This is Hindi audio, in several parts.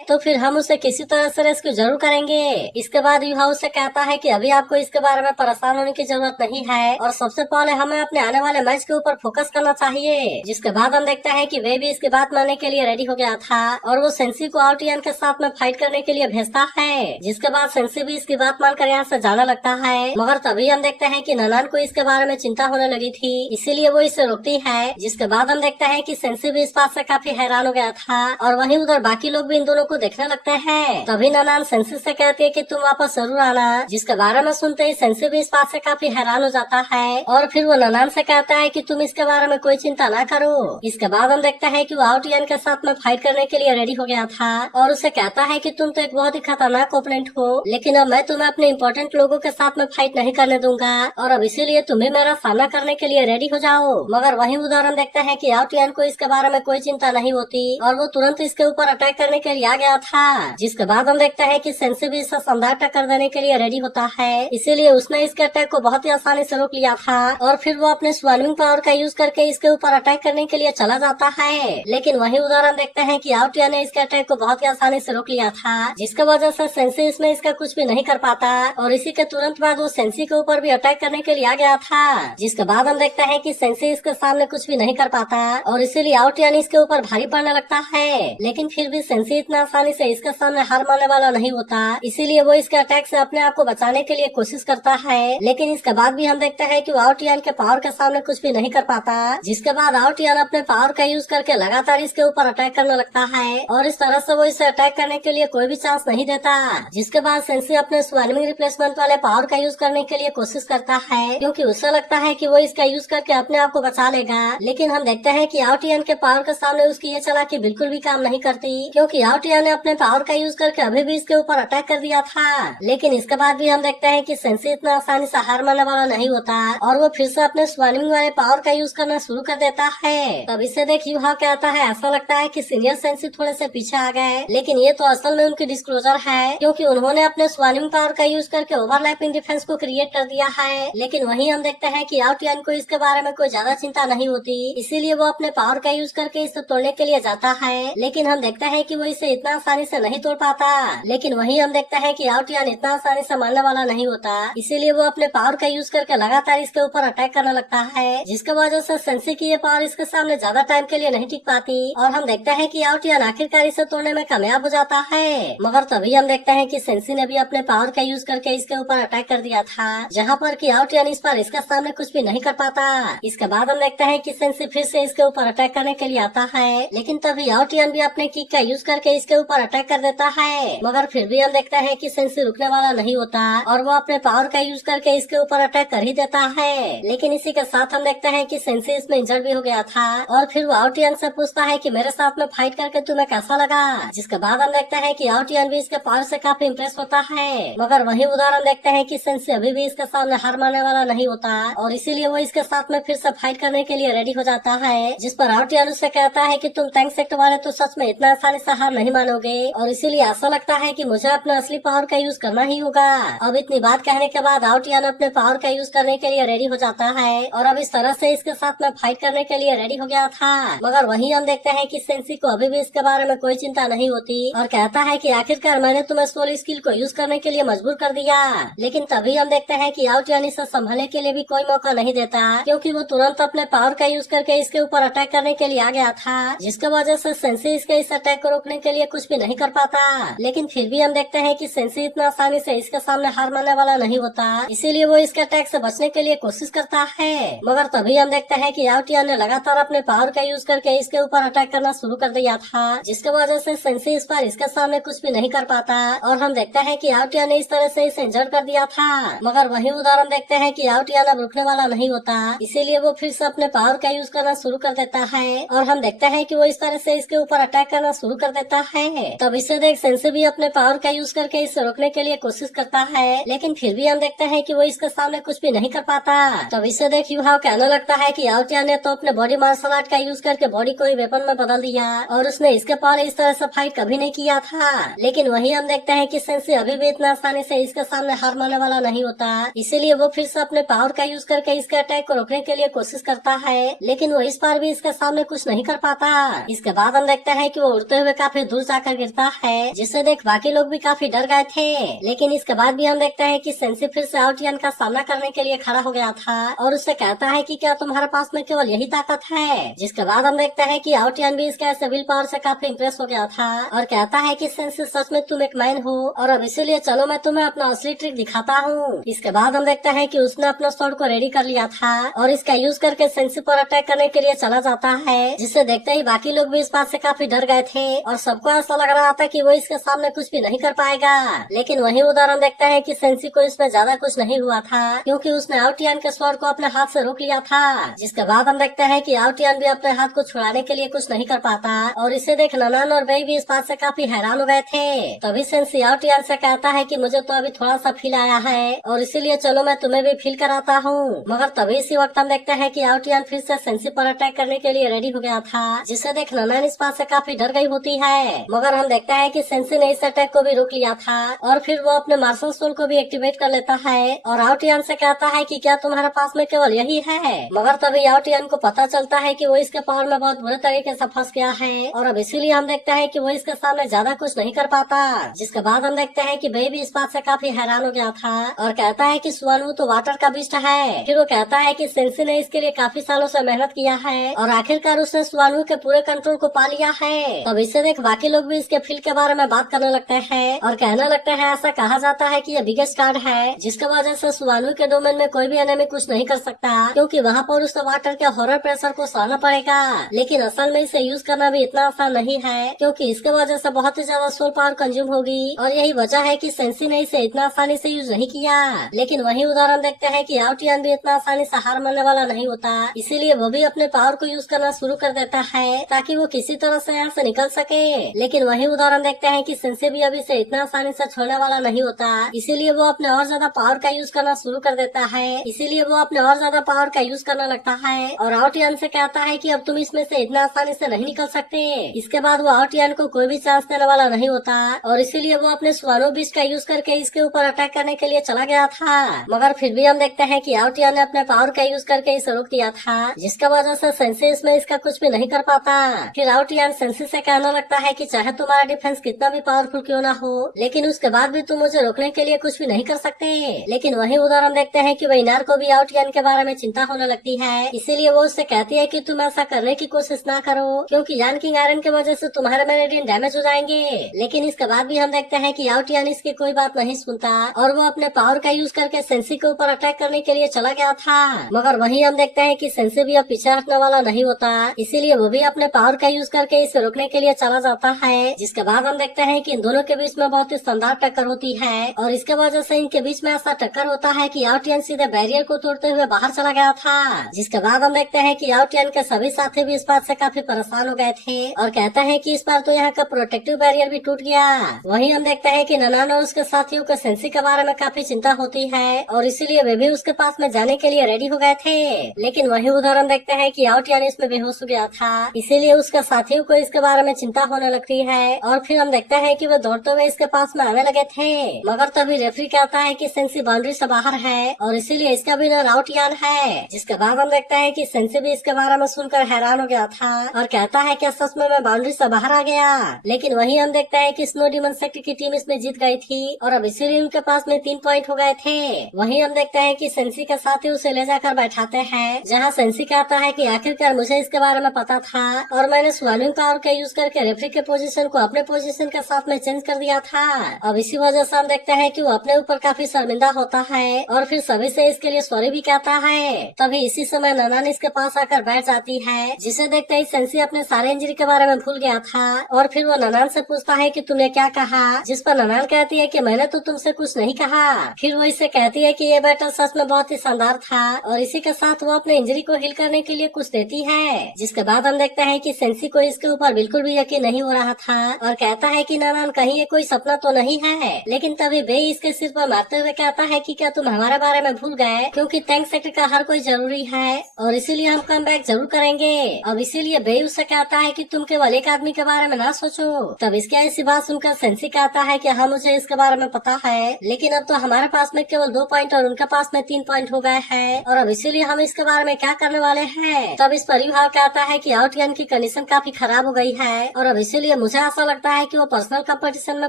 तो फिर हम उसे किसी तरह से रेस्क्यू जरूर करेंगे। इसके बाद युहा उससे कहता है कि अभी आपको इसके बारे में परेशान होने की जरूरत नहीं है और सबसे पहले हमें अपने आने वाले मैच के ऊपर फोकस करना चाहिए। जिसके बाद हम देखते हैं कि वे भी इसकी बात मानने के लिए रेडी हो गया था और वो सेंसी को आउटियन के साथ में फाइट करने के लिए भेजता है। जिसके बाद सेंसी भी इसकी बात मानकर यहाँ से जाने लगता है, मगर तभी हम देखते हैं कि ननान को इसके बारे में चिंता होने लगी थी, इसीलिए वो इसे रोकती है। जिसके बाद हम देखते हैं कि सेंसी भी इस बात से काफी हैरान हो गया था और वहीं उधर बाकी लोग भी इन दोनों को देखने लगते हैं। तभी ननान सेंसी से कहती है कि तुम वापस जरूर आना। जिसके बारे में सुनते ही सेंसी भी इस बात से काफी हैरान हो जाता है और फिर वो ननान से कहता है कि तुम इसके बारे में कोई चिंता ना करो। इसके बाद हम देखते हैं कि वो आउटियन के साथ में फाइट करने के लिए रेडी हो गया था और उसे कहता है कि तुम तो एक बहुत ही खतरनाक ओपोनेंट हो, लेकिन अब मैं तुम्हें अपने इम्पोर्टेंट लोगों के साथ में फाइट नहीं करने दूंगा और अब इसीलिए तुम्हें मेरा सामना करने के लिए रेडी हो जाओ। मगर वही उदाहरण देखते हैं कि आउटियन को इसके बारे में कोई चिंता नहीं होती और वो तुरंत इसके ऊपर अटैक करने के लिए आ गया था। जिसके बाद हम देखते हैं कि सेंसी भी इससे शानदार टक्कर देने के लिए रेडी होता है, इसीलिए उसने इसके अटैक को बहुत ही आसानी से रोक लिया था और फिर वो अपने स्वर्मिंग पावर का यूज करके इसके ऊपर अटैक करने के लिए चला जाता है। लेकिन वही उदाहरण देखते हैं कि आउटिया ने इसके अटैक को बहुत ही आसानी से रोक लिया था, जिसकी वजह से सेंसी इसमें इसका कुछ भी नहीं कर पाता और इसी के तुरंत बाद वो सेंसी के ऊपर भी अटैक करने के लिए आ गया था। जिसके बाद हम देखते हैं कि सेंसी इसके सामने कुछ भी नहीं कर पाता और इसीलिए आउटिया इसके ऊपर भारी पड़ने लगता है। लेकिन फिर भी सेंसी इतना आसानी से इसके सामने हार मानने वाला नहीं होता, इसीलिए वो इसके अटैक से अपने आप को बचाने के लिए कोशिश करता है। लेकिन इसके बाद भी हम देखते हैं कि वो आउटियन के पावर के सामने कुछ भी नहीं कर पाता। जिसके बाद आउटियन अपने पावर का यूज करके लगातार इसके ऊपर अटैक करने लगता है और इस तरह से वो इसे अटैक करने के लिए कोई भी चांस नहीं देता। जिसके बाद सेंसी अपने स्वर्मिंग रिप्लेसमेंट वाले पावर का यूज करने के लिए कोशिश करता है, क्योंकि उसे लगता है कि वो इसका यूज करके अपने आप को बचा लेगा। लेकिन हम देखते हैं कि आउटियन के पावर के सामने उसकी ये चालाकी बिल्कुल भी काम नहीं करती, क्योंकि आउटियन ने अपने पावर का यूज करके अभी भी इसके ऊपर अटैक कर दिया था। लेकिन इसके बाद भी हम देखते हैं कि सेंसी इतना आसानी से हार मानने वाला नहीं होता और वो फिर से अपने स्वर्मिंग वाले पावर का यूज करना शुरू कर देता है। तब इसे देख युहा कहता है ऐसा लगता है कि सीनियर सेंसी थोड़े से पीछे आ गए, लेकिन ये तो असल में उनकी डिस्क्लोजर है, क्योंकि उन्होंने अपने स्वर्मिंग पावर का यूज करके ओवरलैपिंग डिफेंस को क्रिएट कर दिया है। लेकिन वहीं हम देखते हैं कि आउटियन को इसके बारे में कोई ज्यादा चिंता नहीं होती, इसीलिए वो अपने पावर का यूज करके इसे तोड़ने के लिए जाता है। लेकिन हम देखते हैं कि वो इसे इतना आसानी से नहीं तोड़ पाता। लेकिन वहीं हम देखते हैं कि आउटियन इतना आसानी से मारने वाला नहीं होता, इसीलिए वो अपने पावर का यूज करके लगातार इसके ऊपर अटैक करने लगता है, जिसके वजह से सेंसी की ये पावर इसके सामने ज्यादा टाइम के लिए नहीं टिक पाती और हम देखते हैं कि आउटियन आखिरकार इसे तोड़ने में कामयाब हो जाता है। मगर तभी हम देखते हैं कि सेंसी ने भी अपने पावर का यूज करके इसके ऊपर अटैक कर दिया था, जहाँ पर कि आउटियन इस पर इसके सामने कुछ भी नहीं कर पाता। इसके बाद हम देखते हैं कि सेंसी फिर से इसके ऊपर अटैक करने के लिए आता है, लेकिन तभी आउटियन भी अपने किक का यूज करके इसके ऊपर अटैक कर देता है। मगर फिर भी हम देखते हैं कि सेंसी रुकने वाला नहीं होता और वो अपने पावर का यूज करके इसके ऊपर अटैक कर ही देता है। लेकिन इसी के साथ हम देखते हैं कि सेंसी इसमें इंजर्ड भी हो गया था और फिर वो आउटियन से पूछता है कि मेरे साथ में फाइट करके तुम्हें कैसा लगा। जिसके बाद हम देखते हैं कि आउटियन भी इसके पावर से काफी इम्प्रेस होता है। मगर वही उदाहरण देखते हैं कि सेंसी अभी भी इसके सामने हार मानने वाला नहीं होता और इसीलिए वो इसके साथ में फिर से फाइट करने के लिए रेडी हो जाता है। जिस पर आउटियन उससे कहता है कि तुम टैंक सेक्टर वाले तो सच में इतना आसानी से हार नहीं मानोगे और इसीलिए ऐसा लगता है कि मुझे अपना असली पावर का यूज करना ही होगा। अब इतनी बात कहने के बाद आउटियन अपने पावर का यूज करने के लिए रेडी हो जाता है और अब इस तरह से इसके साथ में फाइट करने के लिए रेडी हो गया था। मगर वहीं हम देखते हैं कि सेंसी को अभी भी इसके बारे में कोई चिंता नहीं होती और कहता है कि आखिरकार मैंने तुम्हें सोल स्किल को यूज करने के लिए मजबूर कर दिया। लेकिन तभी हम देखते हैं कि आउटियन इसे संभालने के लिए भी कोई मौका नहीं देता, क्योंकि वो तुरंत अपने पावर का यूज करके इसके ऊपर अटैक करने के लिए आ गया था, जिसकी वजह से सेंसी इसके इस अटैक को रोकने के लिए कुछ भी नहीं कर पाता। लेकिन फिर भी हम देखते हैं कि सेंसी इतना आसानी से इसके सामने हार मानने वाला नहीं होता, इसीलिए वो इसके अटैक से बचने के लिए कोशिश करता है। मगर तभी हम देखते हैं कि आउटियन ने लगातार अपने पावर का यूज करके इसके ऊपर अटैक करना शुरू कर दिया था, जिसकी वजह से सेंसी इस पर इसके सामने कुछ भी नहीं कर पाता और हम देखते हैं कि आउटियन ने इस तरह से इसे इंजर्ड कर दिया था। मगर वही उदाहरण देखते हैं कि आउटियन अब रुकने वाला नहीं होता, इसीलिए वो फिर से अपने पावर का यूज करना शुरू कर देता है और हम देखते हैं कि वो इस तरह से इसके ऊपर अटैक करना शुरू कर देता है। तब इसे देख सेंसी भी अपने पावर का यूज करके इसे रोकने के लिए कोशिश करता है, लेकिन फिर भी हम देखते हैं कि वो इसके सामने कुछ भी नहीं कर पाता। तब इसे देख युहा कहने लगता है कि आउटियन ने तो अपने बॉडी मार्शल आर्ट का यूज करके बॉडी को ही वेपन में बदल दिया और उसने इसके पहले इस तरह से फाइट कभी नहीं किया था। लेकिन वही हम देखते हैं कि सेंसी अभी भी इतना आसानी से इसके सामने हार मानने वाला नहीं होता, इसीलिए वो फिर से अपने पावर का यूज करके इसके अटैक को रोकने के लिए कोशिश करता है, लेकिन वो इस बार भी इसके सामने कुछ नहीं कर पाता। इसके बाद हम देखते हैं कि वो उड़ते हुए काफी दूर दूर जाकर गिरता है, जिसे देख बाकी लोग भी काफी डर गए थे। लेकिन इसके बाद भी हम देखते हैं कि सेंसी फिर से आउटियन का सामना करने के लिए खड़ा हो गया था और उससे कहता है कि क्या तुम्हारे पास में केवल यही ताकत है। जिसके बाद हम देखते हैं कि आउटियन भी इसके ऐसे विल पावर से काफी इम्प्रेस हो गया था और कहता है कि सेंसी सच में तुम एक मैन हो और अब इसीलिए चलो मैं तुम्हें अपना असली ट्रिक दिखाता हूँ। इसके बाद हम देखते हैं कि उसने अपना स्वॉर्ड को रेडी कर लिया था और इसका यूज करके सेंसी पर अटैक करने के लिए चला जाता है, जिसे देखते ही बाकी लोग भी इस बात से काफी डर गए थे और सबको ऐसा लग रहा था कि वो इसके सामने कुछ भी नहीं कर पाएगा। लेकिन वही उदाहरण देखते हैं कि सेंसी को इसमें ज्यादा कुछ नहीं हुआ था क्योंकि उसने आउटियन के स्वॉर्ड को अपने हाथ से रोक लिया था। जिसके बाद हम देखते हैं कि आउटियन भी अपने हाथ को छुड़ाने के लिए कुछ नहीं कर पाता और इसे देख ननान और बेई भी इस बात से काफी हैरान हो गए थे। तभी सेंसी आउटियन से कहता है कि मुझे तो अभी थोड़ा सा फील आया है और इसीलिए चलो मैं तुम्हें भी फील कराता हूँ। मगर तभी इसी वक्त हम देखते हैं कि आउटियन फिर से सेंसी पर अटैक करने के लिए रेडी हो गया था, जिसे देख ननान इस बात से काफी डर गई होती है। मगर हम देखते हैं कि सेंसी ने इस अटैक को भी रोक लिया था और फिर वो अपने मार्शल सोल को भी एक्टिवेट कर लेता है और आउटियन से कहता है कि क्या तुम्हारे पास में केवल यही है। मगर तभी आउटियन को पता चलता है कि वो इसके पावर में बहुत बुरे तरीके से फंस गया है और अब इसीलिए हम देखते हैं कि वो इसके सामने ज्यादा कुछ नहीं कर पाता। जिसके बाद हम देखते हैं कि बेई भी इस बात से काफी हैरान हो गया था और कहता है कि सुआनवू तो वाटर का बीस्ट है। फिर वो कहता है कि सेंसी ने इसके लिए काफी सालों से मेहनत किया है और आखिरकार उसने सुआनवू के पूरे कंट्रोल को पा लिया है। तब इसे देख बाकी लोग भी इसके फील्ड के बारे में बात करने लगते हैं और कहने लगते हैं ऐसा कहा जाता है कि ये बिगेस्ट कार्ड है जिसके वजह से सुआनवू के डोमेन में कोई भी एनिमी कुछ नहीं कर सकता क्योंकि वहाँ पर उसे वाटर के हॉरर प्रेशर को सहना पड़ेगा। लेकिन असल में इसे यूज करना भी इतना आसान नहीं है क्योंकि इसके वजह से बहुत ही ज्यादा सोल पावर कंज्यूम होगी और यही वजह है कि सेंसी ने इसे इतना आसानी से यूज नहीं किया। लेकिन वही उदाहरण देखते हैं कि आउटियन भी इतना आसानी से हार मानने वाला नहीं होता, इसीलिए वो भी अपने पावर को यूज करना शुरू कर देता है ताकि वो किसी तरह से यहाँ से निकल सके। लेकिन वही उदाहरण देखते हैं कि सेंसी भी अभी से इतना आसानी से छोड़ने वाला नहीं होता, इसीलिए वो अपने और ज्यादा पावर का यूज करना शुरू कर देता है। इसीलिए वो अपने और ज्यादा पावर का यूज करने लगता है और आउटियन से कहता है कि अब तुम इसमें से इतना आसानी से नहीं निकल सकते। इसके बाद वो आउटियन को कोई भी चांस देने वाला नहीं होता और इसीलिए वो अपने स्वानो बीस्ट का यूज करके इसके ऊपर अटैक करने के लिए चला गया था। मगर फिर भी हम देखते हैं कि आउटियन ने अपने पावर का यूज करके इसे रोक दिया था, जिसका वजह से सेंसी इसमें इसका कुछ भी नहीं कर पाता। फिर आउटियन सेंसी से कहने लगता है कि चाहे तुम्हारा डिफेंस कितना भी पावरफुल क्यों ना हो, लेकिन उसके बाद भी तुम मुझे रोकने के लिए कुछ भी नहीं कर सकते। लेकिन वही उदाहरण देखते हैं कि वैनार को भी आउटियन के बारे में चिंता होने लगती है, इसीलिए वो उससे कहती है कि तुम ऐसा करने की कोशिश ना करो क्योंकि यान किंग आयरन की वजह से तुम्हारे मेरिडियन डैमेज हो जाएंगे। लेकिन इसके बाद भी हम देखते हैं कि आउटियन इसकी कोई बात नहीं सुनता और वो अपने पावर का यूज करके सेंसी के ऊपर अटैक करने के लिए चला गया था। मगर वही हम देखते हैं कि सेंसी भी अब पीछे हटने वाला नहीं होता, इसीलिए वो भी अपने पावर का यूज करके इसे रोकने के लिए चला जाता है। जिसके बाद हम देखते हैं कि इन दोनों के बीच में बहुत ही शानदार टक्कर होती है और इसके वजह से इनके बीच में ऐसा टक्कर होता है कि आउटियन सीधे बैरियर को तोड़ते हुए बाहर चला गया था। जिसके बाद हम देखते हैं कि आउटियन के सभी साथी भी इस बात से काफी परेशान हो गए थे और कहते हैं कि इस बार तो यहाँ का प्रोटेक्टिव बैरियर भी टूट गया। वहीं हम देखते हैं कि ननान और उसके साथियों को सेंसी के बारे में काफी चिंता होती है और इसीलिए वे भी उसके पास में जाने के लिए रेडी हो गए थे। लेकिन वही उदाहरण देखते हैं कि आउटियन इसमें बेहोश हो गया था, इसीलिए उसके साथियों को इसके बारे में चिंता होने लगती है और फिर हम देखते हैं कि वे दौड़ते हुए इसके पास में आने लगे थे। मगर तभी रेफरी कहता है कि सेंसी बाउंड्री से बाहर है और इसीलिए इसका भी नाम आउटियन है। जिसके बाद हम देखते हैं कि सेंसी भी इसके बारे में सुनकर हैरान हो गया था और कहता है कि सच में मैं बाउंड्री से बाहर आ गया। लेकिन वही हम देखते हैं कि स्नो डीमन सेक्ट की टीम इसमें जीत गई थी और अब इसीलिए उनके पास में 3 पॉइंट हो गए थे। वही हम देखते हैं कि सेंसी के साथी उसे ले जाकर बैठाते हैं, जहाँ सेंसी कहता है कि आखिरकार मुझे इसके बारे में पता था और मैंने स्वानिंग पावर का यूज करके रेफरी के पोजीशन को अपने पोजीशन के साथ में चेंज कर दिया था। अब इसी वजह से हम देखते हैं कि वो अपने ऊपर काफी शर्मिंदा होता है और फिर सभी से इसके लिए सॉरी भी कहता है। तभी इसी समय ननान इसके पास आकर बैठ जाती है, जिसे देखते ही सेंसी अपने सारे इंजरी के बारे में भूल गया था और फिर वो ननान से पूछता है कि तुमने क्या कहा, जिस पर ननान कहती है कि मैंने तो तुमसे कुछ नहीं कहा। फिर वो इससे कहती है कि ये बैटल सच में बहुत ही शानदार था और इसी के साथ वो अपने इंजरी को हील करने के लिए कुछ देती है। जिसके बाद हम देखते हैं कि सेंसी को इसके ऊपर बिल्कुल भी यकीन नहीं हो रहा था और कहता है कि ननान कहीं ये कोई सपना तो नहीं है। लेकिन तभी बेई इसके सिर पर मारते हुए कहता है कि क्या तुम हमारे बारे में भूल गए, क्योंकि टैंक सेक्टर का हर कोई जरूरी है और इसीलिए हम कम बैक जरूर करेंगे। अब इसीलिए बेई उससे कहता है कि तुम केवल एक आदमी के बारे में ना सोचो। तब इसकी ऐसी बात सुनकर सेंसी कहता है कि हाँ मुझे इसके बारे में पता है, लेकिन अब तो हमारे पास में केवल 2 पॉइंट और उनके पास में 3 पॉइंट हो गए हैं और अब इसीलिए हम इसके बारे में क्या करने वाले हैं। तब इस पर युहाव कहता है कि आउटियन की कंडीशन काफी खराब हो गई है और अब इसीलिए इसीलिए मुझे ऐसा लगता है कि वो पर्सनल कंपटीशन में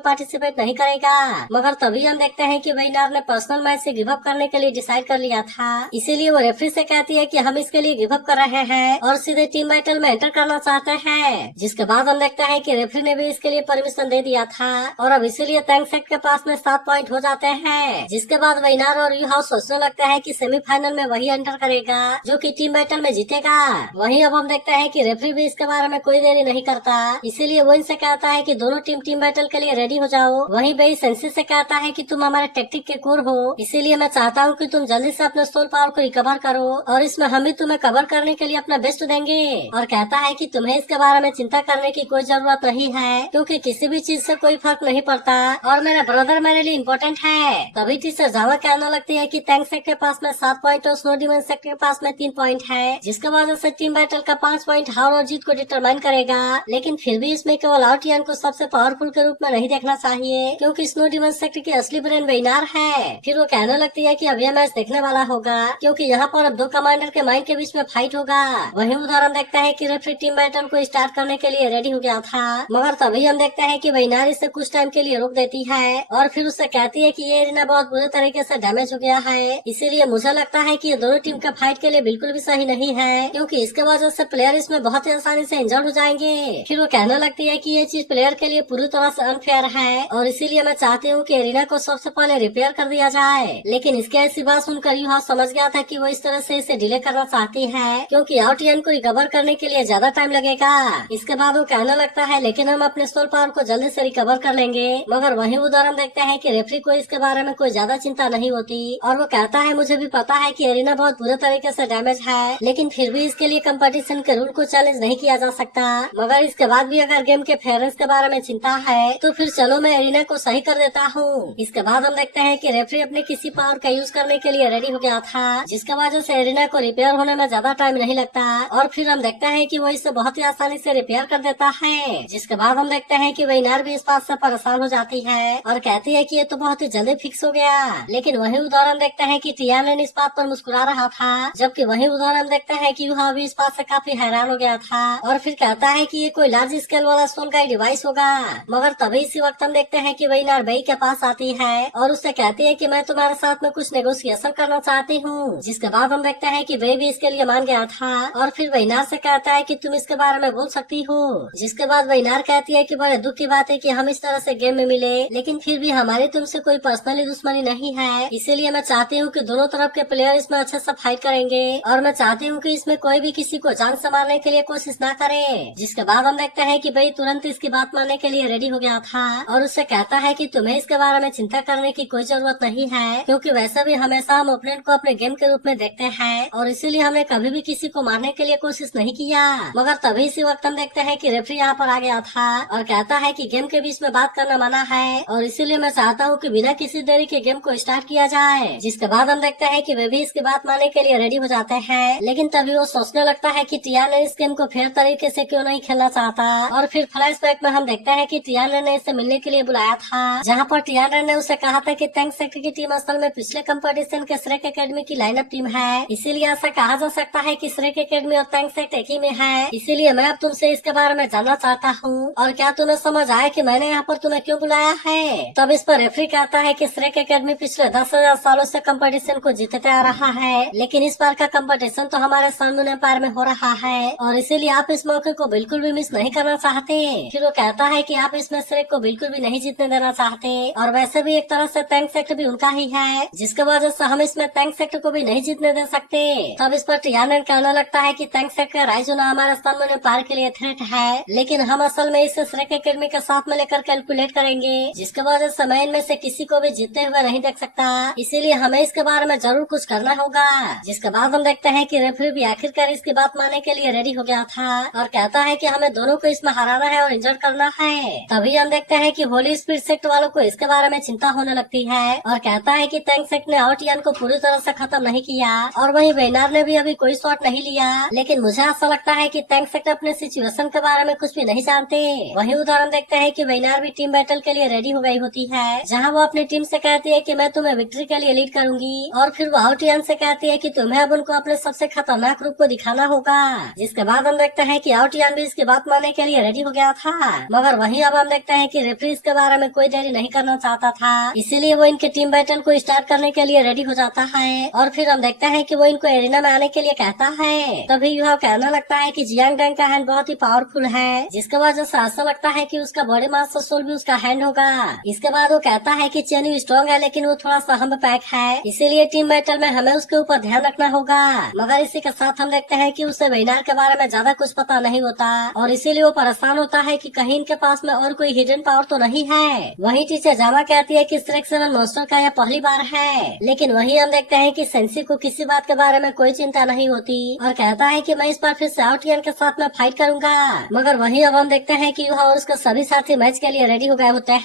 पार्टिसिपेट नहीं करेगा। मगर तभी हम देखते हैं कि वेइनार ने पर्सनल मैच से गिव अप करने के लिए डिसाइड कर लिया था। इसीलिए वो रेफरी से कहती है कि हम इसके लिए गिव अप कर रहे हैं और सीधे टीम बैटल में एंटर करना चाहते हैं। जिसके बाद हम देखते हैं कि रेफरी ने भी इसके लिए परमिशन दे दिया था और अब इसीलिए टैंकसेट के पास में 7 पॉइंट हो जाते हैं। जिसके बाद वेइनार और यू हाउस सोचने लगता है कि सेमीफाइनल में वही एंटर करेगा जो कि टीम बैटल में जीतेगा। वहीं अब हम देखते हैं कि रेफरी भी इसके बारे में कोई देरी नहीं करता, इसीलिए वो इनसे कहता है कि दोनों टीम बैटल के लिए रेडी हो जाओ। वहीं बेई सेंसी से कहता है कि तुम हमारे टैक्टिक के कोर हो, इसीलिए मैं चाहता हूँ कि तुम जल्दी से अपने सोल पावर को रिकवर करो और इसमें हम भी तुम्हें कवर करने के लिए अपना बेस्ट देंगे। और कहता है कि तुम्हें इसके बारे में चिंता करने की कोई जरूरत नहीं है क्योंकि किसी भी चीज से कोई फर्क नहीं पड़ता और मेरा ब्रदर मेरे लिए इम्पोर्टेंट है। तभी टीचर जावा कहने लगती है कि टैंकसेट के पास में 7 पॉइंट और स्नो डिमन सेक्टर के पास में 3 पॉइंट है, जिसके वजह से टीम बैटल का 5 पॉइंट हार और जीत को डिटरमाइन करेगा। लेकिन फिर भी इसमें केवल आउटियन को सबसे पावरफुल के रूप में नहीं देखना चाहिए क्योंकि स्नो डिमन सेक्टर की असली ब्रेन वेइनार है। फिर वो कहने लगती है कि अब यह मैच देखने वाला होगा क्योंकि यहाँ पर अब 2 कमांडर के माइंड के बीच में फाइट होगा। वहीं उदाहरण देखता है कि रेफरी टीम बैटल को स्टार्ट करने के लिए रेडी हो गया था, मगर तभी हम देखते हैं कि वेइनार इसे कुछ टाइम के लिए रोक देती है और फिर उससे कहती है कि ये एरिना बहुत बुरे तरीके से डैमेज हो गया है, इसीलिए मुझे लगता है कि ये दोनों टीम का फाइट के लिए बिल्कुल भी सही नहीं है क्योंकि इसके वजह से प्लेयर इसमें बहुत ही आसानी से इंजर्ड हो जाएंगे। फिर वो कहने लगती है कि ये चीज प्लेयर के लिए पूरी तरह से अनफेयर है और इसीलिए मैं चाहती हूँ कि एरिना को सबसे पहले रिपेयर कर दिया जाए। लेकिन इसके ऐसी बात सुनकर यूहा समझ गया था कि वो इस तरह से इसे डिले करना चाहती है क्योंकि आउटियन को रिकवर करने के लिए ज्यादा टाइम लगेगा। इसके बाद वो कहने लगता है लेकिन हम अपने सोल पावर को जल्दी से रिकवर कर लेंगे, मगर वही उदाहरण देखते हैं कि रेफरी को इसके बारे में कोई ज्यादा चिंता नहीं होती और वो कहता है मुझे भी पता है कि एरिना बहुत बुरे तरीके से डैमेज है, लेकिन फिर भी इसके लिए कंपटीशन के रूल को चैलेंज नहीं किया जा सकता। मगर इसके बाद भी अगर गेम के फेयरनेस के बारे में चिंता है तो फिर चलो मैं एरिना को सही कर देता हूँ। इसके बाद हम देखते हैं कि रेफरी अपने किसी पावर का यूज करने के लिए रेडी हो गया था, जिसके वजह से एरिना को रिपेयर होने में ज्यादा टाइम नहीं लगता और फिर हम देखते हैं कि वो इसे बहुत ही आसानी से रिपेयर कर देता है। जिसके बाद हम देखते हैं कि वेइनार भी इस बात से परेशान हो जाती है और कहती है कि ये तो बहुत ही जल्दी फिक्स हो गया। लेकिन वही उदाहरण देखते हैं कि टियानन इस बात पर मुस्कुरा रहा था, जबकि वही उदाहरण देखते हैं कि यूहा भी इस बात से काफी हैरान हो गया था और फिर कहता है कि ये कोई लार्ज स्केल वाला सोल गाइड डिवाइस होगा। मगर तभी इसी वक्त हम देखते हैं कि वेइनार बेई के पास आती है और उससे कहती है कि मैं तुम्हारे साथ में कुछ नेगोशिएशन करना चाहती हूँ। जिसके बाद हम देखते हैं कि बेई भी इसके लिए मान गया था और फिर वेइनार से कहता है कि तुम इसके बारे में बोल सकती हो। जिसके बाद वेइनार कहती है कि बड़े दुख की बात है कि हम इस तरह से गेम में मिले, लेकिन फिर भी हमारी तुमसे कोई पर्सनली दुश्मनी नहीं है, इसीलिए मैं चाहती हूँ कि दोनों तरफ के प्लेयर इसमें अच्छे से फाइट करेंगे और मैं चाहती हूँ कि इसमें कोई भी किसी को जान से मारने के लिए कोशिश ना करे। जिसके बाद हम देखते हैं कि बेई तुरंत इसकी बात मानने के लिए रेडी हो गया था और उससे कहता है कि तुम्हें इसके बारे में चिंता करने की कोई जरूरत नहीं है क्योंकि वैसे भी हमेशा हम ओपोनेंट को अपने गेम के रूप में देखते हैं और इसीलिए हमने कभी भी किसी को मारने के लिए कोशिश नहीं किया। मगर तभी इसी वक्त हम देखते हैं कि रेफरी यहाँ पर आ गया था और कहता है कि गेम के बीच में बात करना मना है और इसीलिए मैं चाहता हूँ कि बिना किसी देरी के गेम को स्टार्ट किया जाए। जिसके बाद हम देखते हैं कि वे भी इसकी बात मानने के लिए रेडी हो जाते हैं, लेकिन तभी वो सोचने लगता है कि टियाना इस गेम को फेयर तरीके से क्यों नहीं खेलना चाहता और फिर फ्लैशबैक में हम देखते हैं कि टियाना ने इसे मिलने के लिए बुलाया था, जहाँ पर टियाना ने उसे कहा था कि टैंक सेक्टर की टीम असल में पिछले कंपटीशन के श्रेक एकेडमी की लाइनअप टीम है, इसीलिए ऐसा कहा जा सकता है कि श्रेक एकेडमी और टैंक सेक्ट एक ही में है। इसीलिए मैं अब तुमसे इसके बारे में जानना चाहता हूँ और क्या तुम्हें समझ आया कि मैंने यहाँ पर तुम्हें क्यों बुलाया है। तब इस पर रेफरी कहता है कि श्रेक एकेडमी पिछले 10,000 सालों से कंपटीशन को जीतते आ रहा है, लेकिन इस बार का कंपटीशन तो हमारे सनमून एम्पायर में हो रहा है और इसीलिए आप इस मौके को बिल्कुल भी मिस नहीं करना चाहते। फिर वो कहता है कि आप इसमें श्रेक को बिल्कुल भी नहीं जीतने देना चाहते और वैसे भी एक तरह से टैंक सेक्टर भी उनका ही है, जिसके वजह से हम इसमें टैंक सेक्टर को भी नहीं जीतने दे सकते। तब इस पर टियाना कहने लगता है कि टैंक सेक्टर राइजोना हमारे सनमून एम्पायर के लिए थ्रेट है, लेकिन हम असल में इसे श्रेक एकेडमी के साथ में लेकर कैलकुलेट करेंगे, जिसके वजह से मैं इनमें से किसी को भी जीतते हुए नहीं देख सकता, इसीलिए हमें इसके बारे में जरूर कुछ करना होगा। जिसके बाद हम देखते हैं कि रेफरी भी आखिरकार इसकी बात मानने के लिए रेडी हो गया था और कहता है कि हमें दोनों को इसमें हराना है और इंजर करना है। तभी हम देखते हैं कि होली स्पीड सेक्ट वालों को इसके बारे में चिंता होने लगती है और कहता है कि टैंक सेक्ट ने आउटियन को पूरी तरह से खत्म नहीं किया और वहीं वेइनार ने भी अभी कोई शॉट नहीं लिया, लेकिन मुझे ऐसा लगता है कि टैंक सेक्ट अपने सिचुएशन के बारे में कुछ भी नहीं जानते। वही उदाहरण देखते हैं कि वेइनार भी टीम बैटल के लिए रेडी हो गई होती है, जहाँ वो अपनी टीम से कहती है कि मैं तुम्हें विक्ट्री के लिए लीड करूंगी और फिर वो आउटियन से कहती है कि तुम्हें अब उनको अपने सबसे खतरनाक रूप को दिखाना होगा। जिसके बाद हम देखते हैं कि आउटियन भी इसकी बात मानने के लिए रेडी हो गया था। मगर वहीं अब हम देखते हैं कि रेफरी इसके बारे में कोई देरी नहीं करना चाहता था, इसीलिए वो इनके टीम बैटल को स्टार्ट करने के लिए रेडी हो जाता है। और फिर हम देखते हैं कि वो इनको एरिना में आने के लिए कहता है। तभी युहाओ कहने लगता है कि जियांग डैंग का हैंड बहुत ही पावरफुल है, जिसके वजह से ऐसा लगता है कि उसका बॉडी मास्टर सोल भी उसका हैंड होगा। इसके बाद वो कहता है कि चेन यू स्ट्रॉन्ग है, लेकिन वो थोड़ा सा हम पैक है, इसीलिए टीम बैटल में हमें उसके ऊपर ध्यान रखना होगा। मगर इसी के साथ हम देखते हैं कि उसे वेनार के बारे में ज्यादा कुछ पता नहीं होता, और इसीलिए वो परेशान होता है कि कहीं इनके पास में और कोई हिडन पावर तो नहीं है। वहीं टीचर जामा कहती है कि स्ट्रेक 7 मॉन्स्टर का यह पहली बार है, लेकिन वहीं हम देखते हैं कि सेंसी को किसी बात के बारे में कोई चिंता नहीं होती, और कहता है कि मैं इस बार फिर से आउटियन के साथ में फाइट करूंगा। मगर वहीं अब हम देखते हैं कि युहा और उसके सभी साथी मैच के लिए रेडी हो गए होते हैं।